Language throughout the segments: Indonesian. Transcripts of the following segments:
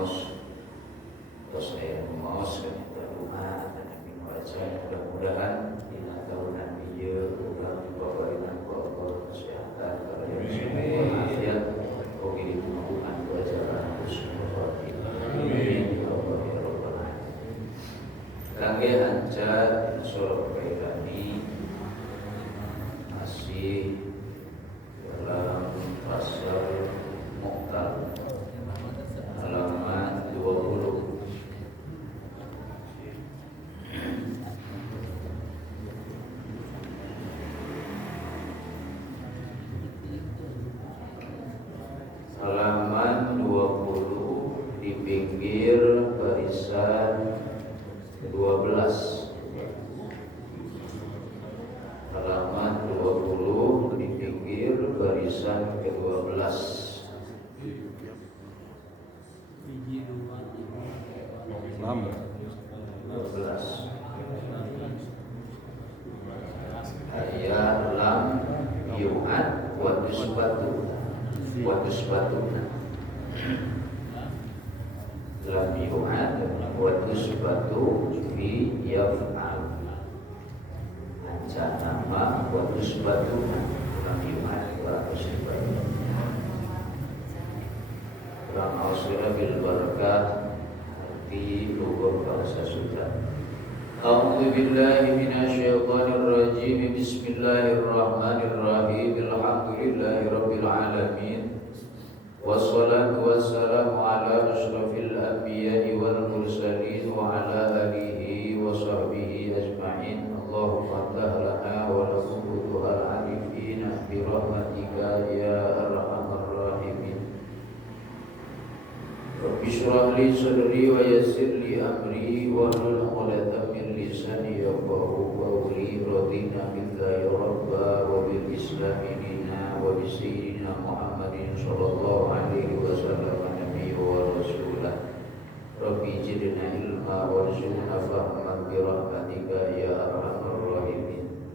maos terus saya maos kan itu rumah dan yang baca mudah-mudahan di tahunan dia ulang pemberian kuasa kesehatan kalian semua afiat oke dimampukan pelajaran semua amin ya Allah ya Rabbal alamin. Kangge ancar surah Kairani masih dalam pasal Muqtal halaman 20. Halaman 20 di pinggir barisan 12. Halaman 20 di pinggir barisan ke-12. Lama. 12. Ayat lam yu'ad wa tusbatuna. Lam yu'ad wa tusbatu fi yaf'al. Anca nama wa tusbatuna. Lam yu'ad wa tusbatuna. Kurang ausira bil barakah di lugur bahasa Sunda. A'udzu billahi minasyaitonir rajim. Bismillahirrahmanirrahim. Alhamdulillahi rabbil alamin. Wassalatu wassalamu ala asyrafil anbiya'i wal mursalin wa ala alihi wa sahbihi ajma'in. Allahumma ftah lana wa lahum futuhal arifina bi rahmatika ya arhamar rahimin. Rabbi shrah li sadri wa yassir li amri wahlul 'uqdatam min lisani yafqahu qawli. Radina billahi rabba wa bil islami dina wa bi sayyidina Muhammadin sallallahu alaihi wasallam nabiyya wa rasulah. Rabbi zidna ilma warzuqna fahman bi rahmatika ya arhamar rahimin.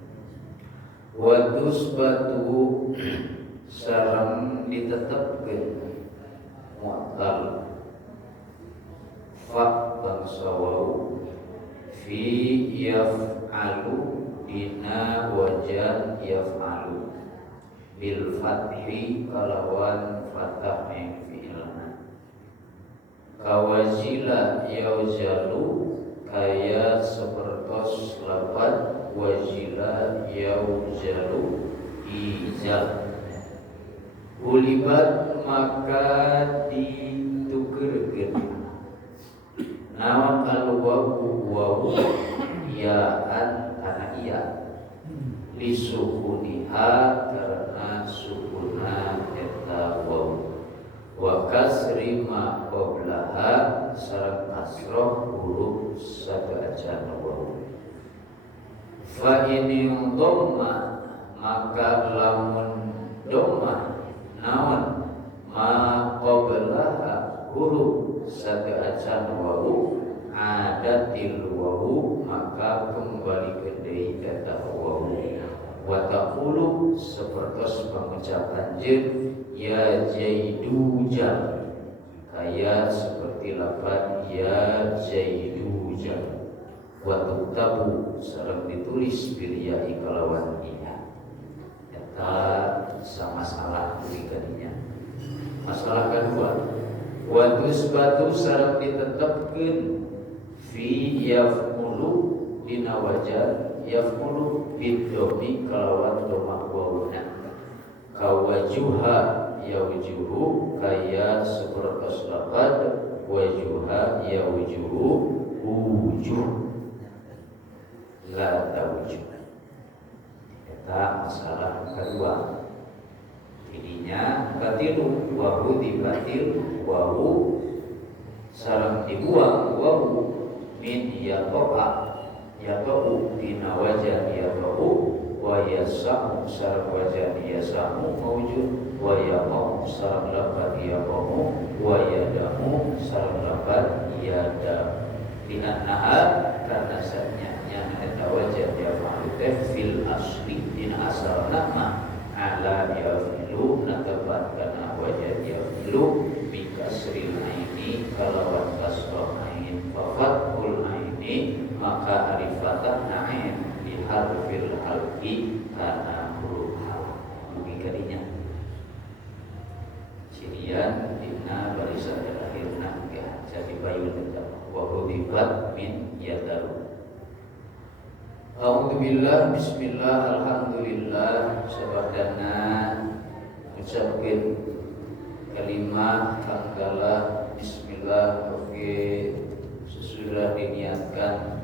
Wa tusbatu sareng ditetepkeun mu'tal fa bangsa wau fi yaf'alu dina wajan yaf'alu bil fathi kalawan fathah yang fi'ilna. Kawazila yauzalu kaya sepertos lapan wazila yauzalu izal. Ulibat maka ditukerkeun naon al wawu yaan kana iya lisukuniha karena sukuna eta wawu wa kasri ma qablaha sareng kasroh huruf sadaacan wawu. Fa ini dhamma maka lamun dhamma naon ma qablaha huruf sadaacan wawu adatil wawu maka kembali ke deui eta wawu. Wa taqulu sapertos pengucapan jeung ya jaiduja kaya seperti lafaz ya jaiduja. Wa tuktabu sareng ditulis bil ya'i kalawan iya. Eta sama salah kuwi kadinya. Masalah kedua, wa tusbatu sareng ditetepkeun fi yaf'ulu dina wajan yaf'ulu bidhomi kalawan dhamma wawuna. Kawajuha yaujuhu kaya sepertos lafaz wajuha yaujuhu wujuh la tawjuh. Eta masalah kedua. Ininya katilu wahu dibatil wahu sareng dibuang wahu min yato'a yato'u dina wajan yato'u wa yasamu sareng wajan yasamu mawujud wa yaqamu sareng lafaz yaqamu wa yadamu sareng lafaz yada. Li'annaha karena satnya eta wajan yaf'alu fil asli dina asalna ma ala yafilu natabat kana wajah yafilu bikasril aini kalau fil halqi kana huruf hal kadinya sirian dina barisan akhirna ya jadi bayun wa hudibat min yadaru. A'udzubillah bismillah alhamdulillah sabadana ucapkeun kalimah tanggalah bismillah oke sesudah diniatkan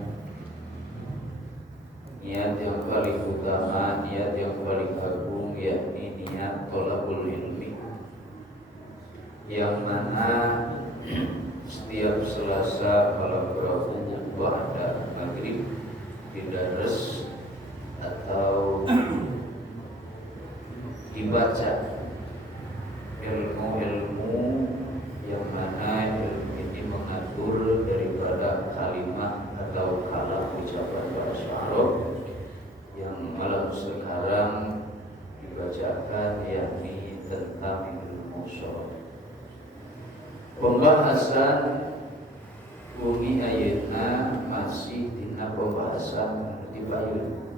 niat yang paling utama, niat yang paling agung yakni niat thalabul ilmi yang mana setiap Selasa malam Rabu ba'da maghrib didaras atau dibaca ilmu-ilmu yang mana ilmu ini mengatur daripada kalimat atau kalam ucapan bahasa Arab yang malam sekarang dibacakan yakni tentang ilmu sharaf. Pembahasan bumi ayeuna masih dina pembahasan dibayun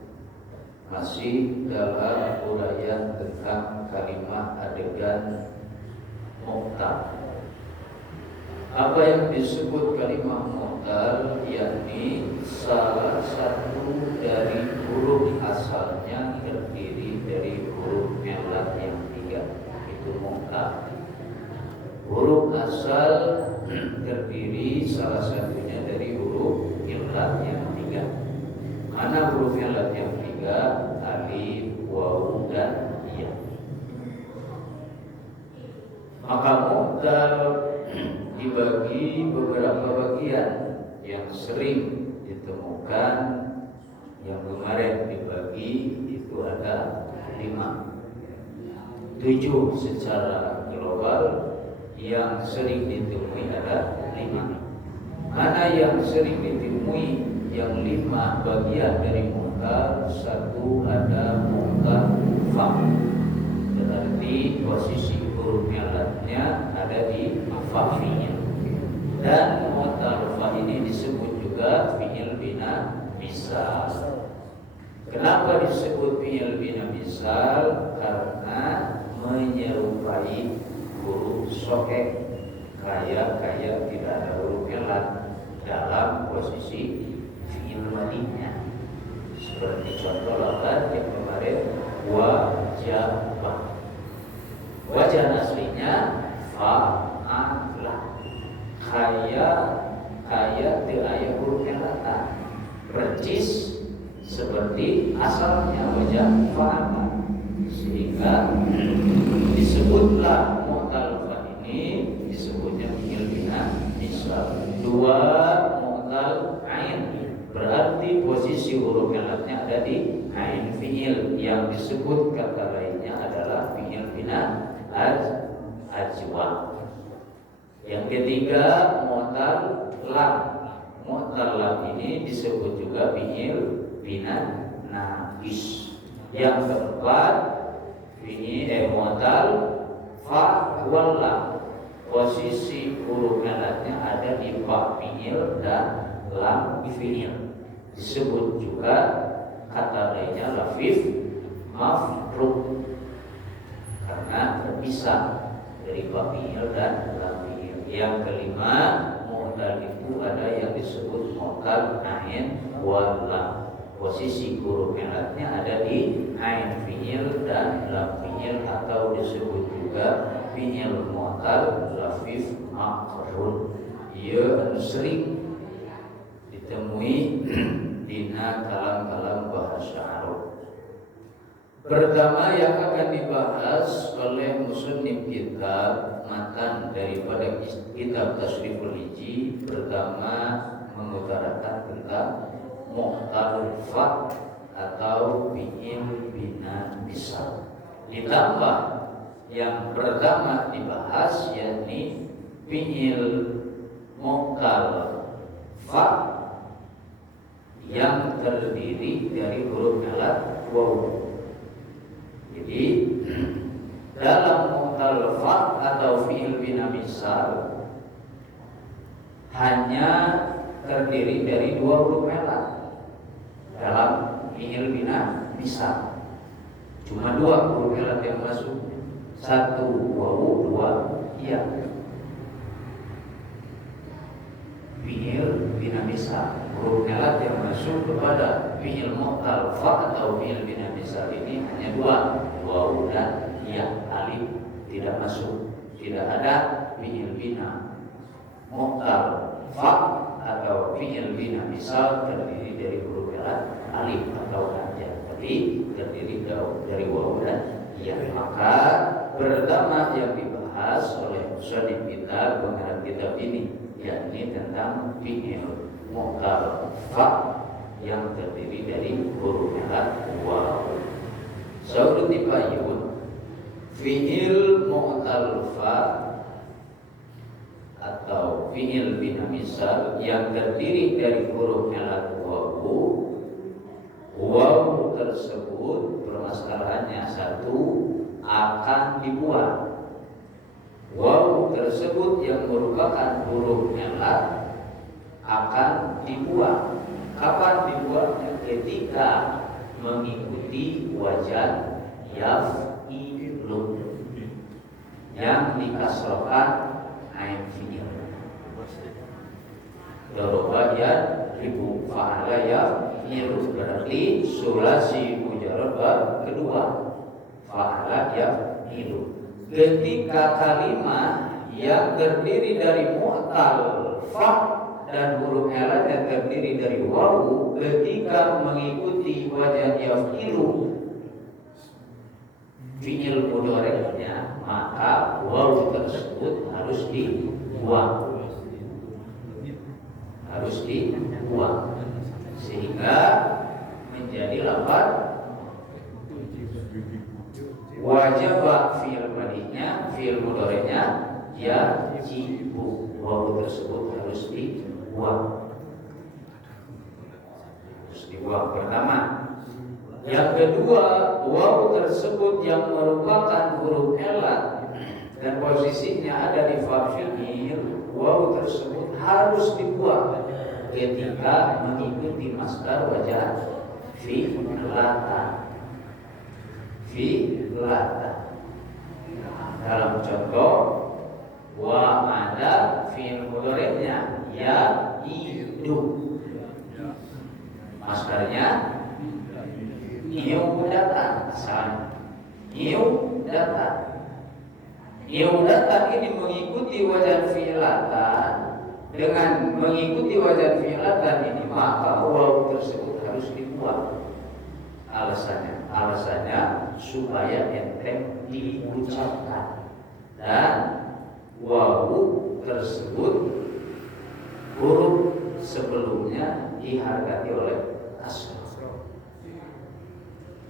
masih dalam uraian tentang kalimat adegan mu'tal. Apa yang disebut kalimat mu'tal yakni salah satu dari huruf asalnya terdiri dari huruf melat yang 3, itu mu'tal. Huruf asal terdiri salah satunya dari huruf melat yang 3. Mana huruf melat yang 3? Alif, waw, dan ya. Maka mu'tal dibagi beberapa bagian yang sering ditemukan. Yang kemarin dibagi itu ada 5, 7 secara global. Yang sering ditemui ada 5. Mana yang sering ditemui yang 5 bagian dari mu'tal? 1 ada mu'tal fa, berarti posisi huruf melatnya ada di fa-nya. Dan mu'tal fa ini disebut juga fi'il bina misal. Kenapa disebut fi'il bina misal? Karena menyerupai huruf sokek, kayak tidak ada huruf melat dalam posisi fi'il madhinya. Seperti contoh lafaz yang kemarin wajah. Wajah aslinya fa'ala. Kaya teu aya huruf melatan. Percis seperti asalnya wajah fa'ala. Sehingga disebutlah mu'tal fa ini disebutnya fi'il bina misal. 2 mu'tal ain, berarti posisi huruf melatnya ada di ain fi'il. Yang disebut kata lainnya adalah fi'il bina ajwa. Yang ketiga mu'tal lam. Mu'tal lam ini disebut juga fi'il bina naqis. Yang keempat mu'tal fa wal lam. Posisi huruf melatnya ada di fa fi'il dan lam fi'il. Disebut juga kata lainnya lafif mafruq karena terpisah dari fa fi'il dan lam fi'il. Yang kelima mu'tal itu ada yang disebut mu'tal ain wal lam. Posisi huruf melatnya ada di ain fi'il dan lam fi'il atau disebut juga fi'il mu'tal lafif maqrun. Ia sering ditemui dina kalam-kalam bahasa Arab. Pertama yang akan dibahas oleh musannif kitab matan daripada kitab Tasriful Hiji, pertama mengutarakan tentang mu'tal fa atau fi'il bina misal. Ditambah yang pertama dibahas yakni fi'il mu'tal fa yang terdiri dari huruf melat waw. Jadi dalam mu'tal fa atau fi'il bina misal hanya terdiri dari 2 huruf melat dalam fi'il bina misal. Cuma dua huruf elat yang masuk, satu wawu, dua ya. Fi'il bina misal, huruf elat yang masuk kepada fi'il mu'tal fa atau fi'il bina misal ini hanya dua, wawu dan ya. Alif tidak masuk, tidak ada fi'il bina mu'tal fa atau fi'il bina misal terdiri dari huruf elat alif atau hamzah, tapi terdiri dari wawu dan ya. Maka pertama yang dibahas oleh musannif kita pengarang kitab ini yakni tentang fi'il mu'tal fa yang terdiri dari huruf elat wawu. Saudara tipayun fi'il mu'tal fa atau fi'il bina misal yang terdiri dari huruf elat wawu. Wawu tersebut permasalahannya satu, akan dibuang. Wawu tersebut yang merupakan huruf elat akan dibuang. Kapan dibuangnya? Ketika mengikuti wajan yaf'ilu yang dikasrohkan ain fi'il. Daraba ya ribu fa'ala ya fi'il, berarti sulasi mujarrad kedua fa'ala ya fi'il. Ketika kalimat yang terdiri dari mu'tal fa dan huruf elat yang terdiri dari wawu ketika mengikuti wajan yaf'ilu fi'il mudhari'nya, maka wawu tersebut harus dibuang. Harus dibuang sehingga menjadi lafaz wajib fi'il madhinya, fi'il mudhari'nya yajibu. Wawu tersebut harus dibuang. Harus dibuang pertama. Yang kedua, wawu tersebut yang merupakan huruf elat dan posisinya ada di fa fi'il, wawu tersebut harus dibuang ketika mengikuti masdar wajah fi'latan. Fi'latan. Dalam contoh, wa ada fi'il mudhari'nya ya idu. Masdarnya iudatan. Asalnya iudatan. Iudatan ini mengikuti wajan fi'latan. Dengan mengikuti wajan fi'latan ini maka wawu tersebut harus dibuang. Alasannya supaya enteng diucapkan dan wawu tersebut huruf sebelumnya dihargai oleh kasrah.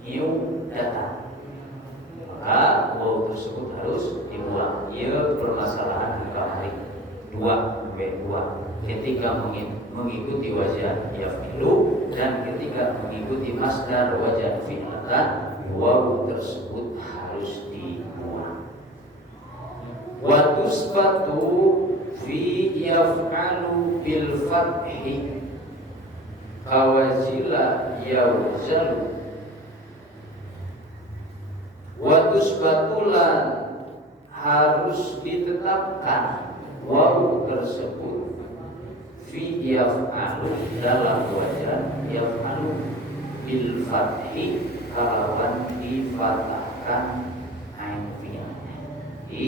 Iudatan. Maka wawu tersebut harus dibuang. Ia permasalahan hari 2 ketika mengikuti wajah yafilu dan ketika mengikuti masdar wajah fi'latan, wawu tersebut harus dibuang. Wa tusbatu fi yaf'alu bil fathi kawazila yawzalu. Wa tusbatulan harus ditetapkan wawu tersebut fi yaf'alu dalam wajan yaf'alu bil fathi kalawan difathahkan ain fi'il. Di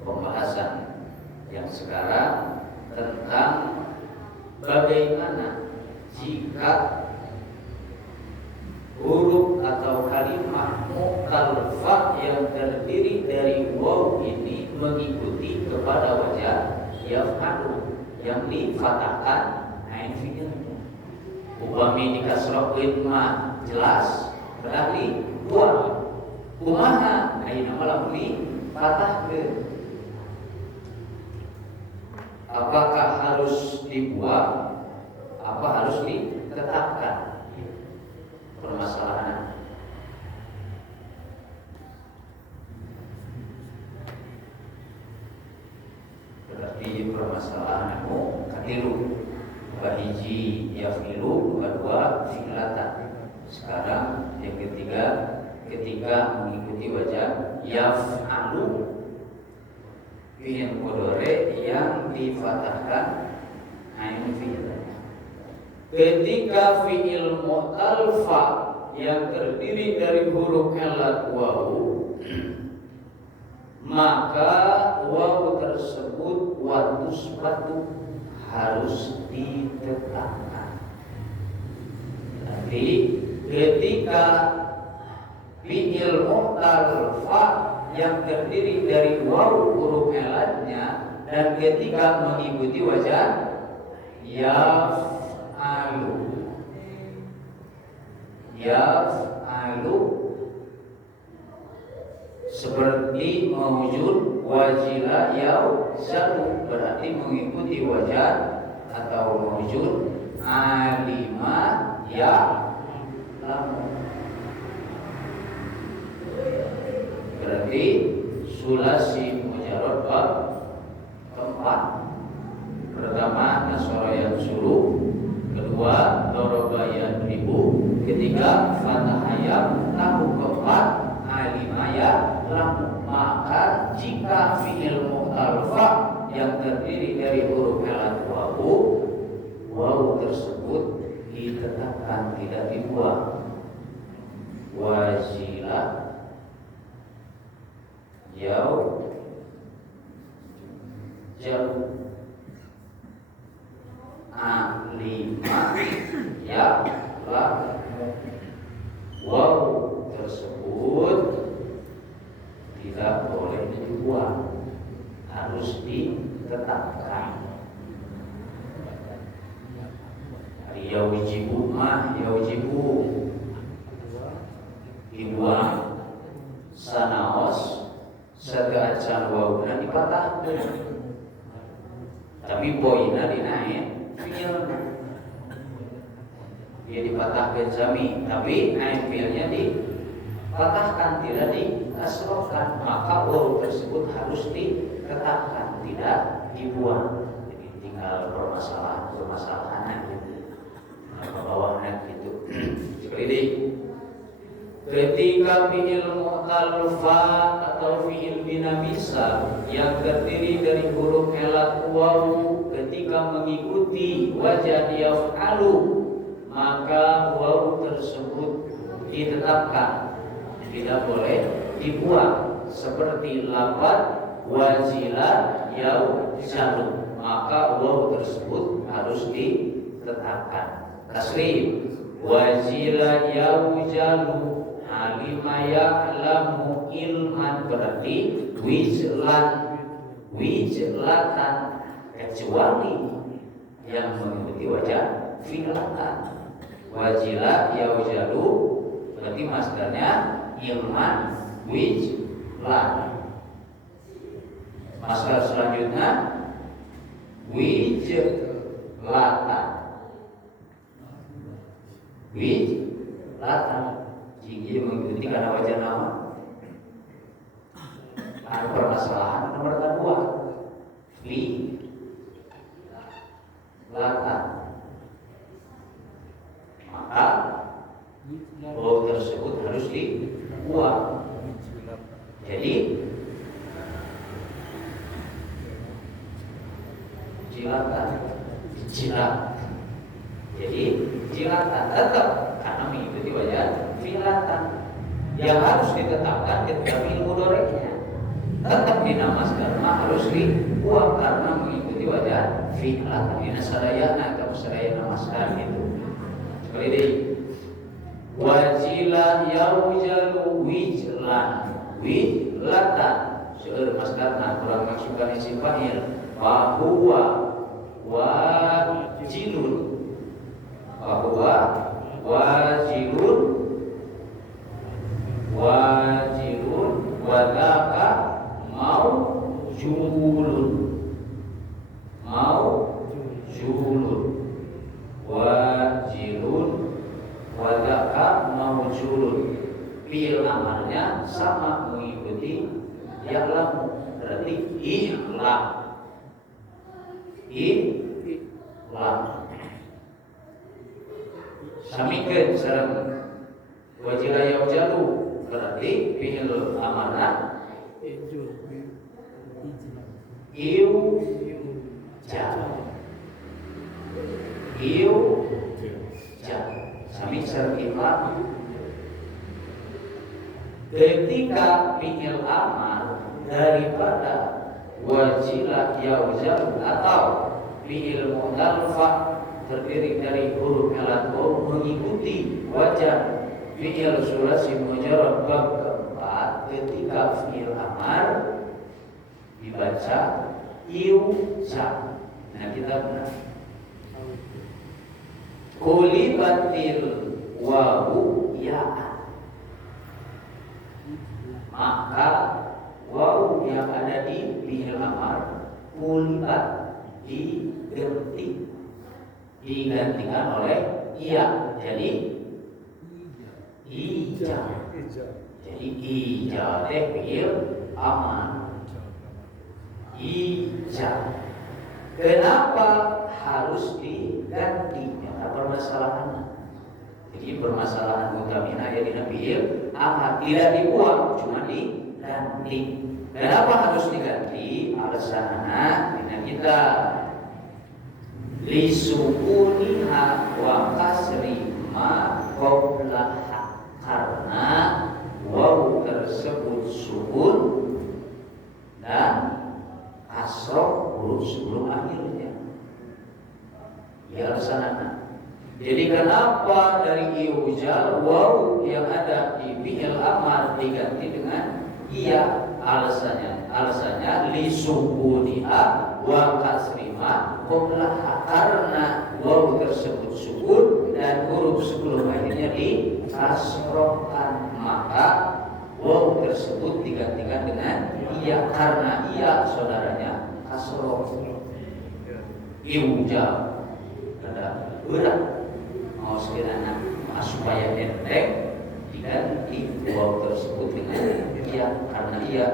pembahasan yang sekarang tentang bagaimana jika huruf atau kalimat mu'tal fa yang terdiri dari waw ini mengikuti kepada wajah yaf'alu yang difathahkan ain fi'ilnya. Upami dikasrohkeun mah jelas berarti buang. Kumaha ayeuna malah difathahkeun. Apakah harus dibuang? Apa harus ditetapkan? Permasalahan. Berarti permasalahanmu katilu. Bahiji yafilu, kedua fi'latan. Sekarang yang ketiga, ketika mengikuti wajah yaf'alu, fi'il mudhari yang difathahkan ain fi'ilnya. Ketika fi'il mu'tal fa yang terdiri dari huruf ilat wawu, maka wawu tersebut watusbatu harus ditetapkan. Jadi ketika fi'il mu'tal fa yang terdiri dari wawu huruf ilatnya dan ketika mengikuti wajah yaf'alu seperti mewujud wajila yauzalu berarti mengikuti wajah atau mewujud alima ya'lamu berarti sulasi mujarrad bab keempat. Pertama nasara yansuru, kedua daraba yadribu, ketiga fatha ya'lamu, keempat alima ya'lamu. Maka jika fi'il mu'tal fa yang terdiri dari huruf ilat wawu tersebut ditetapkan, tidak dibuang. Wajila jauh alima ya'lamu. Wawu tersebut tidak boleh dibuang, harus ditetapkan. Yaujibu yaujibu dibuang, sanaos sagaacan wawuna dipatahkeun. Tapi poina dinaik fi'ilna. Dia dipatahkan jami, tapi ain fi'ilnya dipatahkan, tidak dikasrohkan. Maka wawu tersebut harus ditetapkan, tidak dibuang. Jadi tinggal permasalahan ke bawahnya gitu. Seperti ketika fi'il mu'tal fa atau fi'il bina misal yang terdiri dari huruf ilat wawu ketika mengikuti wajah yaf'alu, maka wawu tersebut ditetapkan, tidak boleh dibuang. Seperti lafaz wajila yauzalu, maka wawu tersebut harus ditetapkan. Tasrif wajila yauzalu alima ya'lamu ilman, berarti wijlatan kecuali yang mengikuti wajah fi'latan. Wajila yauzalu berarti masdarnya ilman wijlan. Masdar selanjutnya wijlatan. Jika mengikuti karena wajah nama, ada permasalahan nomor kedua, latan. Maka wawu tersebut harus dibuang. Jadi jilat. Jadi jilatan tetap karena mengikuti wajah fi'latan. Yang harus ditetapkan ketika fi'il mudhari'nya tetap dinamaskan, harus dibuang karena mengikuti wajah fi'latan. Ini sarayana atau sarayana namaskan itu. Seperti ini. Wajila yaujalu wijlatan. Seueur masdarna kurang masukkan isim fa'il. Bahwa wajilun wadaka maujulun wajilun wadaka maujulun. Fi'il amarnya sama mengikuti ya'lamu, berarti ihlam. Samikeun sareng Wajila yaujalu berarti fi'il amarna iu ja sami sertifat. Ketika fi'il amar daripada wajila yaujalu atau fi'il mudalfa terdiri dari huruf alat mengikuti wajah fi'il sulasi mujarrad bab keempat, ketika fi'il amar dibaca iuja. Nah kita benar. Kulibatil wawu ya, maka wawu yang ada di fi'il amar kulibat digantikan oleh iya, jadi ija. Jadi ija teh fi'il amar. Ija. Kenapa harus diganti? Karena permasalahannya. Jadi permasalahan utamanya ya di fi'il amar tidak dibuang, cuma diganti. Kenapa harus diganti? Alasannya dengan kita lisukuniha wa kasri ma qablaha, karena waw tersebut sukun dan kasroh huruf sebelum akhirnya. Ya alasannya. Jadi kenapa dari iujal waw yang ada di fi'il amar diganti dengan iya? Alasannya lisukuniha wa kasri ma qablaha, karena waw tersebut sukun dan huruf sebelum akhirnya dikasrohkan, maka waw tersebut digantikan dengan iya, karena iya saudaranya kasroh. Iujal ada berat mau sekiranya supaya enteng diganti waw tersebut dengan iya, karena iya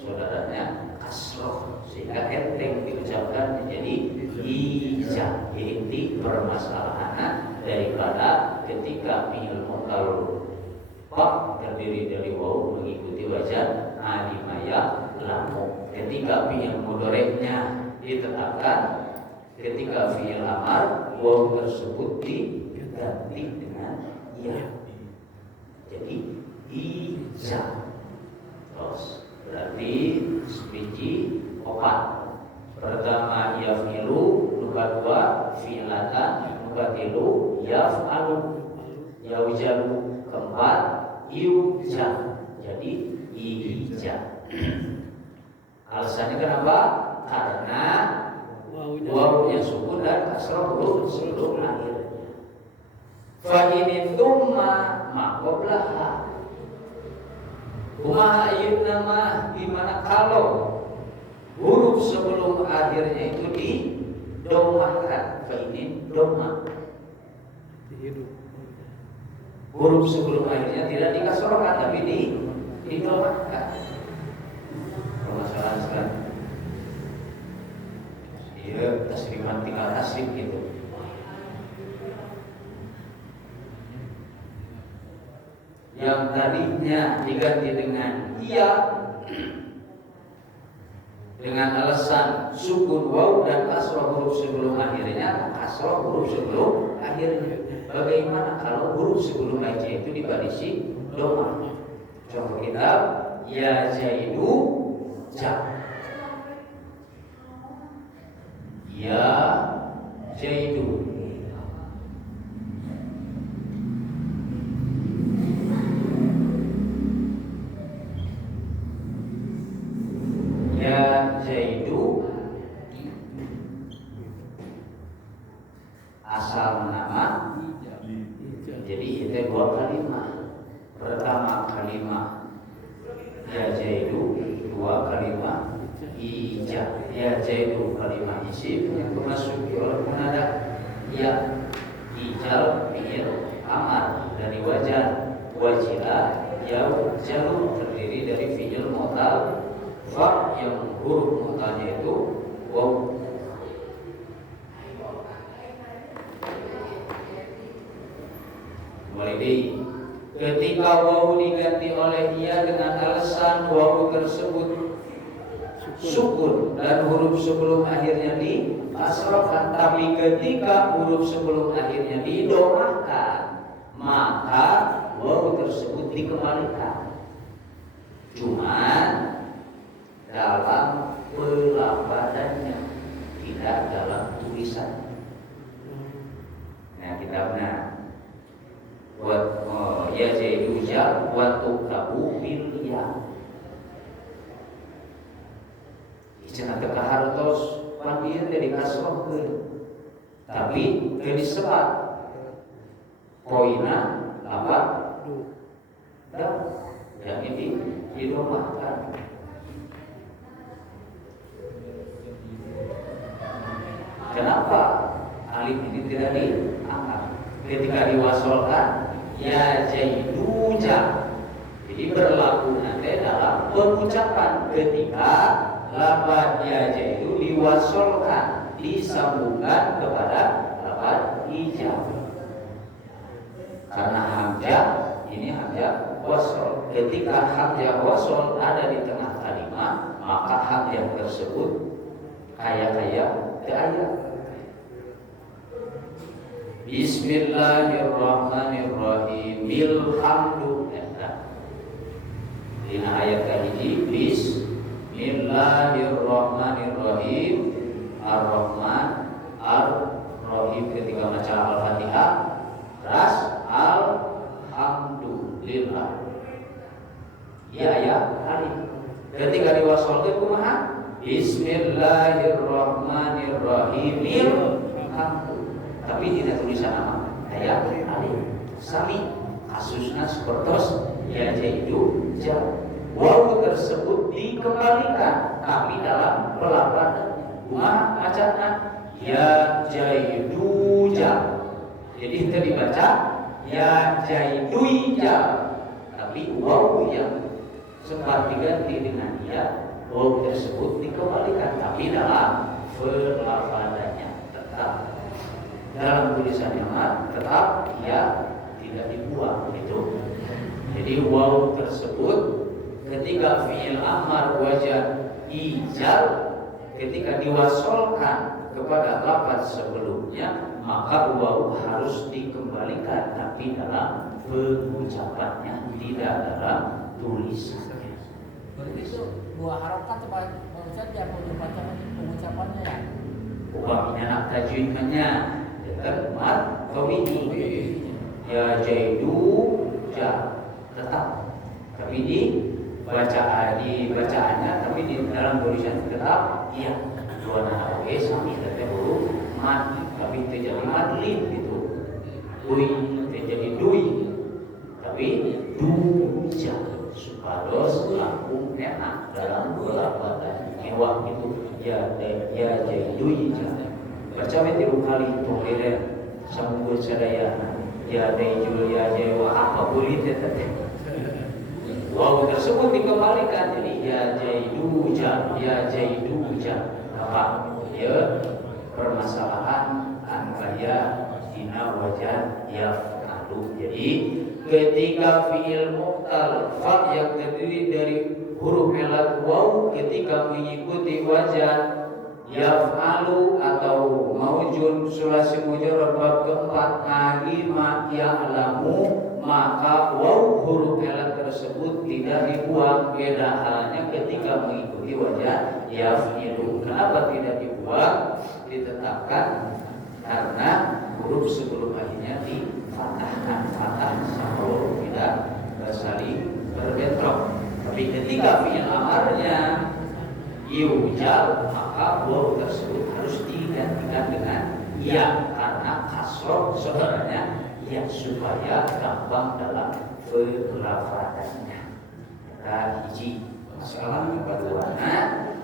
saudaranya kasroh sehingga enteng diucapkan menjadi ija. Inti permasalahan daripada ketika fi'il mudhari terdiri dari waw mengikuti wajah alimaya lamu. Ketika fi'il mudhari'nya ditetapkan, ketika fi'il amar waw tersebut diganti dengan ya, jadi ija. Terus berarti sebiji opat. Pertama yafilu, nomor dua fi'latan, nomor tilu yaf'alu, yaujalu, keempat iuja, jadi ija. Alasannya kenapa? Karena wawunya sukun dan kasroh huruf sebelum akhir. Fa'inin tumma maqoblaha. Kumaha ieu nama dimana kalau huruf sebelum akhirnya itu didomahkan. Fa'inin domah. Huruf sebelum akhirnya tidak dikasrohkan tapi didomahkan. Permasalahan sekarang. Iya, tasriman tinggal tasrif gitu. Yang tadinya diganti dengan iya dengan alasan sukun waw dan kasroh huruf sebelum akhirnya, kasroh huruf sebelum akhirnya. Bagaimana kalau huruf sebelum akhirnya itu dibarisi domah? Contoh kita ya zaidu ja, ya zaidu. Asal nama, jadi itu dua kalimat. Pertama kalimat ya zaidu, dua kalimat ija. Ya zaidu kalimat isim yang memasuki oleh munada, ya ijal fi'il amar dari wajah, wajila yau jalu terdiri dari fi'il mu'tal fa yang huruf mu'talnya itu waw. Ketika wawu diganti oleh ia dengan alasan wawu tersebut sukun dan huruf sebelum akhirnya dikasrohkan, tapi ketika huruf sebelum akhirnya didomahkan, maka wawu tersebut dikembalikan. Cuman dalam pelafadannya, tidak dalam tulisan. Nah, kitabnya ya jaidu ya wa tuqabu bil ya. Cenah teu kahartos pandir teh dikasrohkeun. Tapi teu disebat. Poina apa? Yang ini didomahkan. Kenapa alif ini tidak diangkat? Ketika diwasolkan ya jaiduja. Jadi berlaku nanti dalam pengucapan ketika lafaz ya jaidu diwasolkan, disambungkan kepada lafaz ijab. Karena hamzah ini hamzah wasol. Ketika hamzah wasol ada di tengah kalimat, maka hamzah tersebut kaya-kaya ayat. Bismillahirrahmanirrahim. Bilhamdulillah. Dina ayat kahiji Bismillahirrahmanirrahim. Ar-Rahman Ar-Rahim. Ketika baca Al-Fatihah ras alhamdulillah. Ya alif. Ketika diwasolkeun kumaha? Bismillahirrahmanirrahim. Tapi tidak tulisan apa? Aya alif. Sami kasusna sapertos ya jaidu ja. Wawu tersebut dikembalikan tapi dalam pelafalan. Kumaha bacana? Ya jaidu ja. Jadi itu dibaca ya jaidu ja. Tapi wawu yang sempat diganti dengan ya, wawu tersebut dikembalikan tapi dalam pelafalannya tetap. Dalam tulisannya tetap ya tidak dibuang gitu. Jadi wawu tersebut ketika fi'il amar wajah ijal ketika diwasolkan kepada lafaz sebelumnya, maka wawu harus dikembalikan tapi dalam pengucapannya, tidak dalam tulisannya. Begitu dua harokat barusan dia pengucapannya ya. Upamanya nak tajwidnya tetap kawini ya jaidu ja tetap, tapi di bacaannya tapi di dalam tulisan tetap iya dua nama oke sami tetap huruf mat tapi itu jadi madlin gitu, dui itu jadi dui tapi duja supados langkung enak dalam pelafalan mewah gitu ya jaidu ja. Baca tiru kali tongkeren sambung sadaya ya daijul ya jaiwa apa boleh teteh. Wawu tersebut dikembalikan jadi ya jaiduja apa ya permasalahan angkaya dina wajah yaf'alu. Jadi ketika fi'il mu'tal fa yang terdiri dari huruf elat wawu ketika mengikuti wajah yaf'alu atau maujun sulasi mujarrad bab keempat alima ya'lamu, maka wawu huruf elat tersebut tidak dibuang. Beda halnya ketika mengikuti wajah yaf'ilu. Kenapa tidak dibuang? Ditetapkan karena huruf sebelum akhirnya difathahkan, fathah sama huruf tidak saling berbentrok. Tapi ketika fi'il amarnya yujal, maka wawu tersebut harus digantikan dengan ya karena kasroh saudaranya ya supaya gampang dalam pelafalannya. Hiji masalah kedua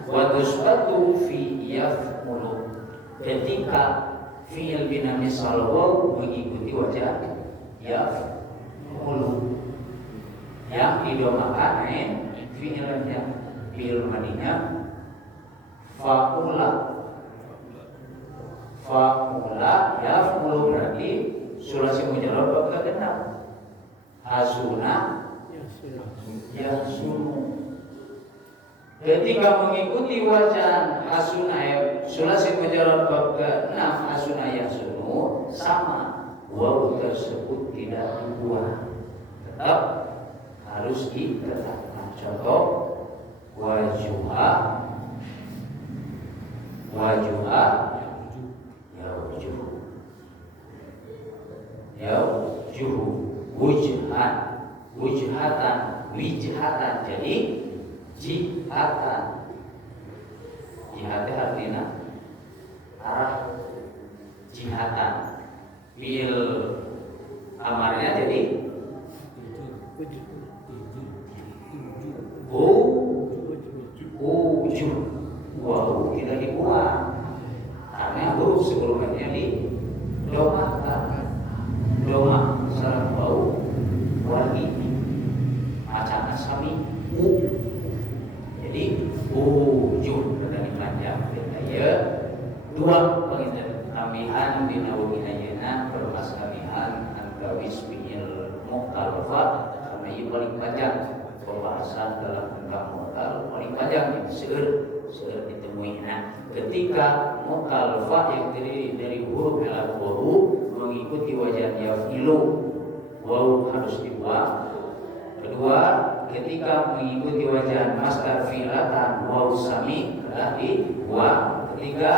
wa tusbatu fi yaf'ulu. Ketika fi'il bina misal wawu mengikuti wajah yaf'ulu yang didomakan fi'ilnya fi'il madinya fa'ula yaf'ulu berarti sulasi mujarrad bab genap. hasuna yahsunu. Ketika mengikuti wajan hasuna sulasi mujarrad bab ke-6 hasuna yahsunu sama, waw tersebut tidak dibuang, tetap harus ditetapkan. Contoh wajuha yaujuhu wujhatan jadi jihatan. Jihatan artinya arah jihatan. Fi'il amarnya jadi ujuh. Wow, tidak dibuang karena huruf sebelumnya di doma sarang bau wali macam asami jadi ujuh dari panjang ya dua pengindah tambihan binawinayana permasalahan antawis fi'il muqtalafat karena ini paling panjang pembahasan dalam tentang muqtal paling panjang seueur ditemui. Nah, ketika muqtalafat yang terdiri dari huruf al wawu mengikuti wajan yafilu, wawu harus dibuang. Kedua, ketika mengikuti wajan masdar fi'latan wawu sami telah dibuang. Ketiga,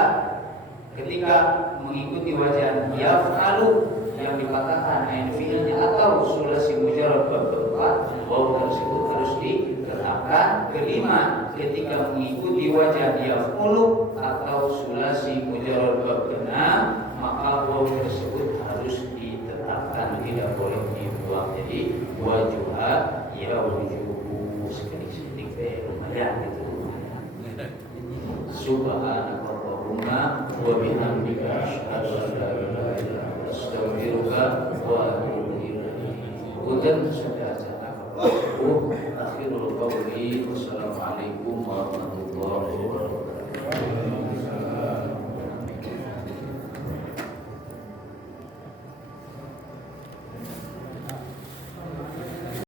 ketika mengikuti wajan yaf'alu yang dipatahkan ain fi'ilnya atau sulasi mujarrad bab keempat, wawu tersebut harus ditetapkan. Kelima, ketika mengikuti wajan yaf'ulu atau sulasi mujarrad bab keenam, maka wawu tersebut harus ditetapkan, tidak boleh dibuang. Jadi wajuha yaujuhu sekedik-sekedik lumayan gitu. Subhanakallahumma wa bihamdika asyhadu an la ilaha illa anta astaghfiruka wa atubu ilaik. Udan sudah akhirul qawli. Wassalamualaikum warahmatullahi wabarakatuh.